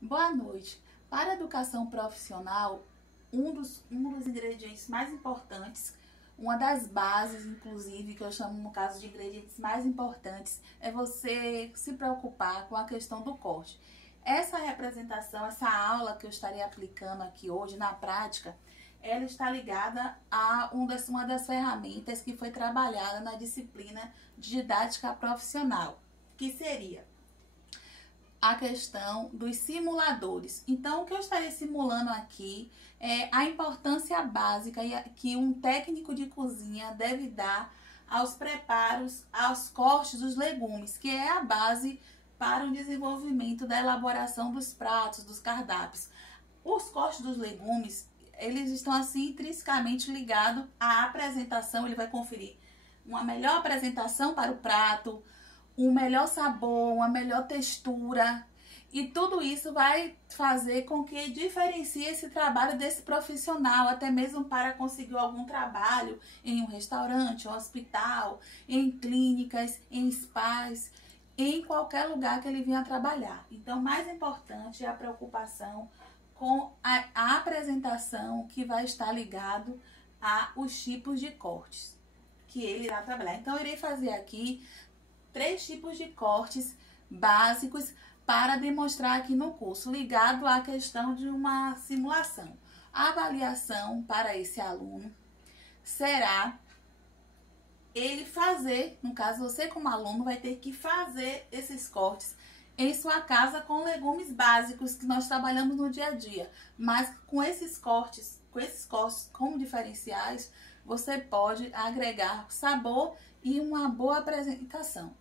Boa noite. Para a educação profissional, um dos ingredientes mais importantes, uma das bases, inclusive, que eu chamo no caso de ingredientes mais importantes, é você se preocupar com a questão do corte. Essa representação, essa aula que eu estarei aplicando aqui hoje na prática, ela está ligada a uma das ferramentas que foi trabalhada na disciplina de didática profissional, que seria a questão dos simuladores. Então, o que eu estarei simulando aqui é a importância básica que um técnico de cozinha deve dar aos preparos, aos cortes dos legumes, que é a base para o desenvolvimento da elaboração dos pratos, dos cardápios. Os cortes dos legumes, eles estão assim intrinsecamente ligados à apresentação. Ele vai conferir uma melhor apresentação para o prato, um melhor sabor, uma melhor textura, e tudo isso vai fazer com que diferencie esse trabalho desse profissional, até mesmo para conseguir algum trabalho em um restaurante, um hospital, em clínicas, em spas, em qualquer lugar que ele venha trabalhar. Então, mais importante é a preocupação com a apresentação, que vai estar ligado aos tipos de cortes que ele irá trabalhar. Então, eu irei fazer aqui 3 tipos de cortes básicos para demonstrar aqui no curso, ligado à questão de uma simulação. A avaliação para esse aluno será ele fazer, no caso você como aluno vai ter que fazer esses cortes em sua casa com legumes básicos que nós trabalhamos no dia a dia, mas com esses cortes como diferenciais, você pode agregar sabor e uma boa apresentação.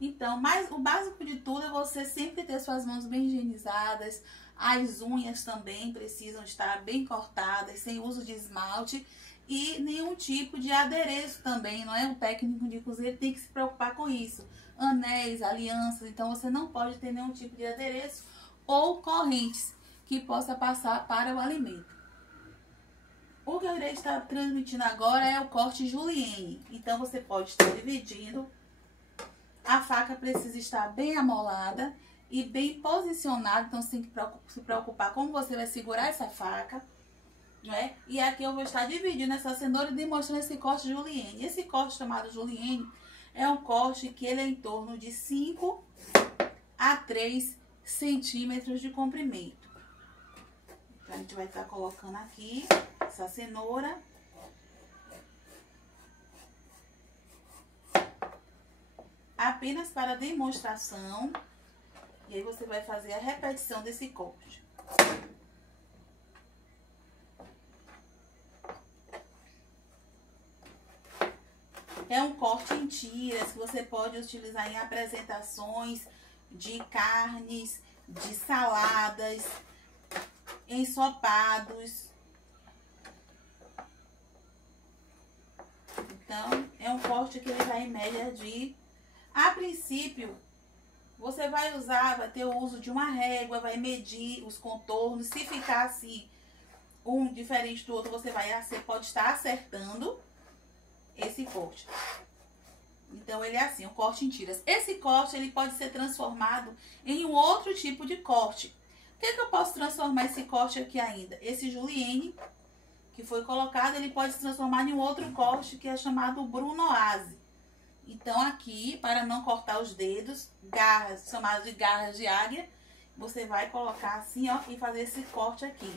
Então, mas o básico de tudo é você sempre ter suas mãos bem higienizadas. As unhas também precisam estar bem cortadas, sem uso de esmalte e nenhum tipo de adereço também, não é? O técnico de cozinha tem que se preocupar com isso. Anéis, alianças, então você não pode ter nenhum tipo de adereço ou correntes que possa passar para o alimento. O que eu irei estar transmitindo agora é o corte julienne. Então, você pode estar dividindo. A faca precisa estar bem amolada e bem posicionada. Então, você tem que se preocupar como você vai segurar essa faca, né? E aqui eu vou estar dividindo essa cenoura e demonstrando esse corte julienne. Esse corte chamado julienne é um corte que ele é em torno de 5 a 3 centímetros de comprimento. Então, a gente vai estar colocando aqui essa cenoura. Apenas para demonstração. E aí você vai fazer a repetição desse corte. É um corte em tiras que você pode utilizar em apresentações de carnes, de saladas, ensopados. Então, é um corte que ele vai em média de... A princípio, você vai ter o uso de uma régua, vai medir os contornos. Se ficar assim, um diferente do outro, você pode estar acertando esse corte. Então, ele é assim, um corte em tiras. Esse corte, ele pode ser transformado em um outro tipo de corte. O que eu posso transformar esse corte aqui ainda? Esse julienne que foi colocado, ele pode se transformar em um outro corte que é chamado brunoise. Então, aqui, para não cortar os dedos, garras, chamadas de garras de águia, você vai colocar assim, ó, e fazer esse corte aqui.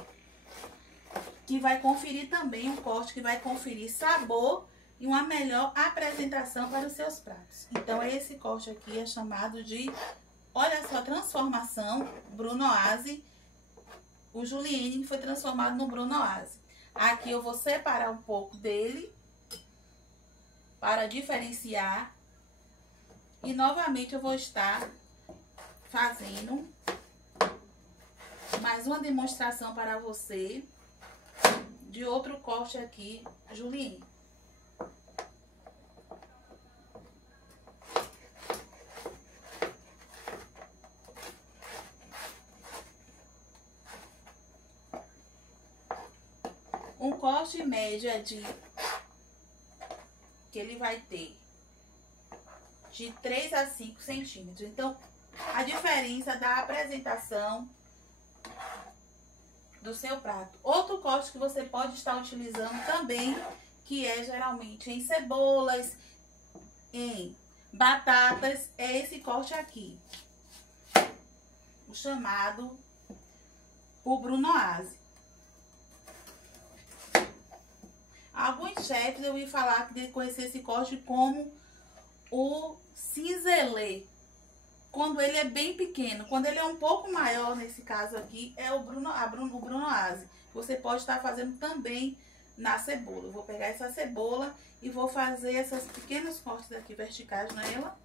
Que vai conferir também um corte que vai conferir sabor e uma melhor apresentação para os seus pratos. Então, esse corte aqui é chamado de, olha só, transformação brunoise. O julienne foi transformado no brunoise. Aqui eu vou separar um pouco dele para diferenciar. E novamente eu vou estar fazendo mais uma demonstração para você de outro corte aqui, julienne. Um corte média que ele vai ter de 3 a 5 centímetros. Então, a diferença da apresentação do seu prato. Outro corte que você pode estar utilizando também, que é geralmente em cebolas, em batatas, é esse corte aqui, o chamado o brunoise. Alguns chefes eu ouvi falar que de conhecer esse corte como o cinzelé, quando ele é bem pequeno. Quando ele é um pouco maior, nesse caso aqui, é o brunoise. Você pode estar fazendo também na cebola. Eu vou pegar essa cebola e vou fazer essas pequenos cortes aqui verticais nela.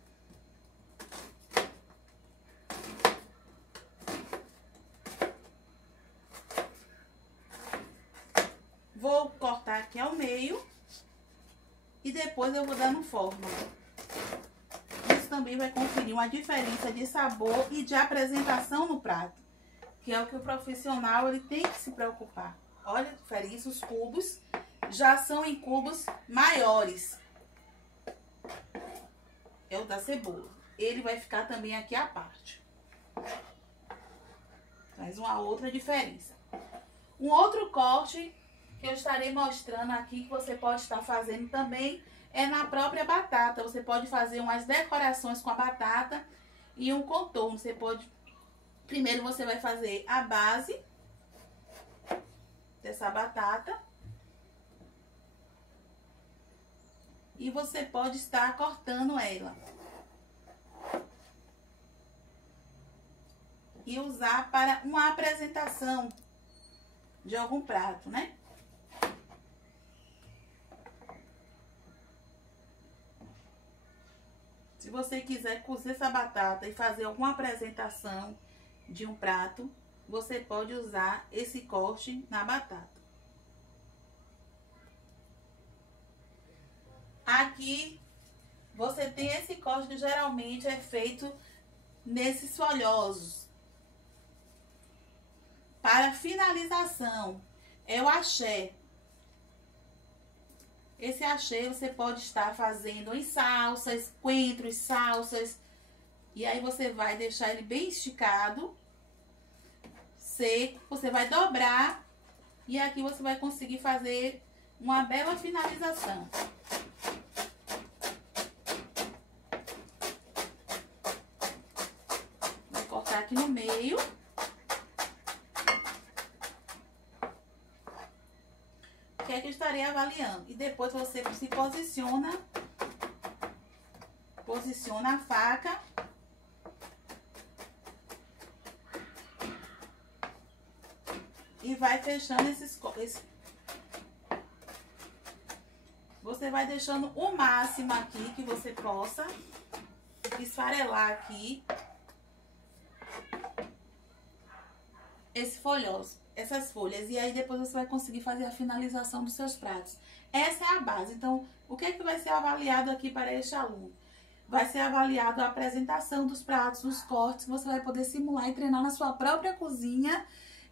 Vou cortar aqui ao meio e depois eu vou dando forma. Isso também vai conferir uma diferença de sabor e de apresentação no prato, que é o que o profissional ele tem que se preocupar. Olha a diferença, os cubos já são em cubos maiores. É o da cebola. Ele vai ficar também aqui à parte. Traz uma outra diferença. Um outro corte que eu estarei mostrando aqui, que você pode estar fazendo também, é na própria batata. Você pode fazer umas decorações com a batata e um contorno. Você pode... Primeiro você vai fazer a base dessa batata. E você pode estar cortando ela. E usar para uma apresentação de algum prato, né? Se você quiser cozer essa batata e fazer alguma apresentação de um prato, você pode usar esse corte na batata. Aqui, você tem esse corte que geralmente é feito nesses folhosos. Para finalização, é o haché. Esse haché você pode estar fazendo em salsas, coentros, salsas. E aí você vai deixar ele bem esticado, seco. Você vai dobrar e aqui você vai conseguir fazer uma bela finalização. Vou cortar aqui no meio. Que é que eu estarei avaliando. E depois você se posiciona a faca e vai fechando você vai deixando o máximo aqui que você possa esfarelar aqui esse folhoso, essas folhas. E aí depois você vai conseguir fazer a finalização dos seus pratos. Essa é a base. Então, o que é que vai ser avaliado aqui para este aluno? Vai ser avaliado a apresentação dos pratos, os cortes. Você vai poder simular e treinar na sua própria cozinha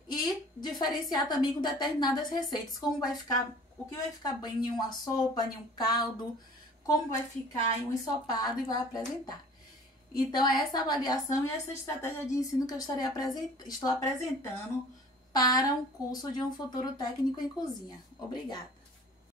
e diferenciar também com determinadas receitas. Como vai ficar, o que vai ficar bem em uma sopa, em um caldo, como vai ficar em um ensopado e vai apresentar. Então, é essa avaliação e essa estratégia de ensino que eu estou apresentando para um curso de um futuro técnico em cozinha. Obrigada!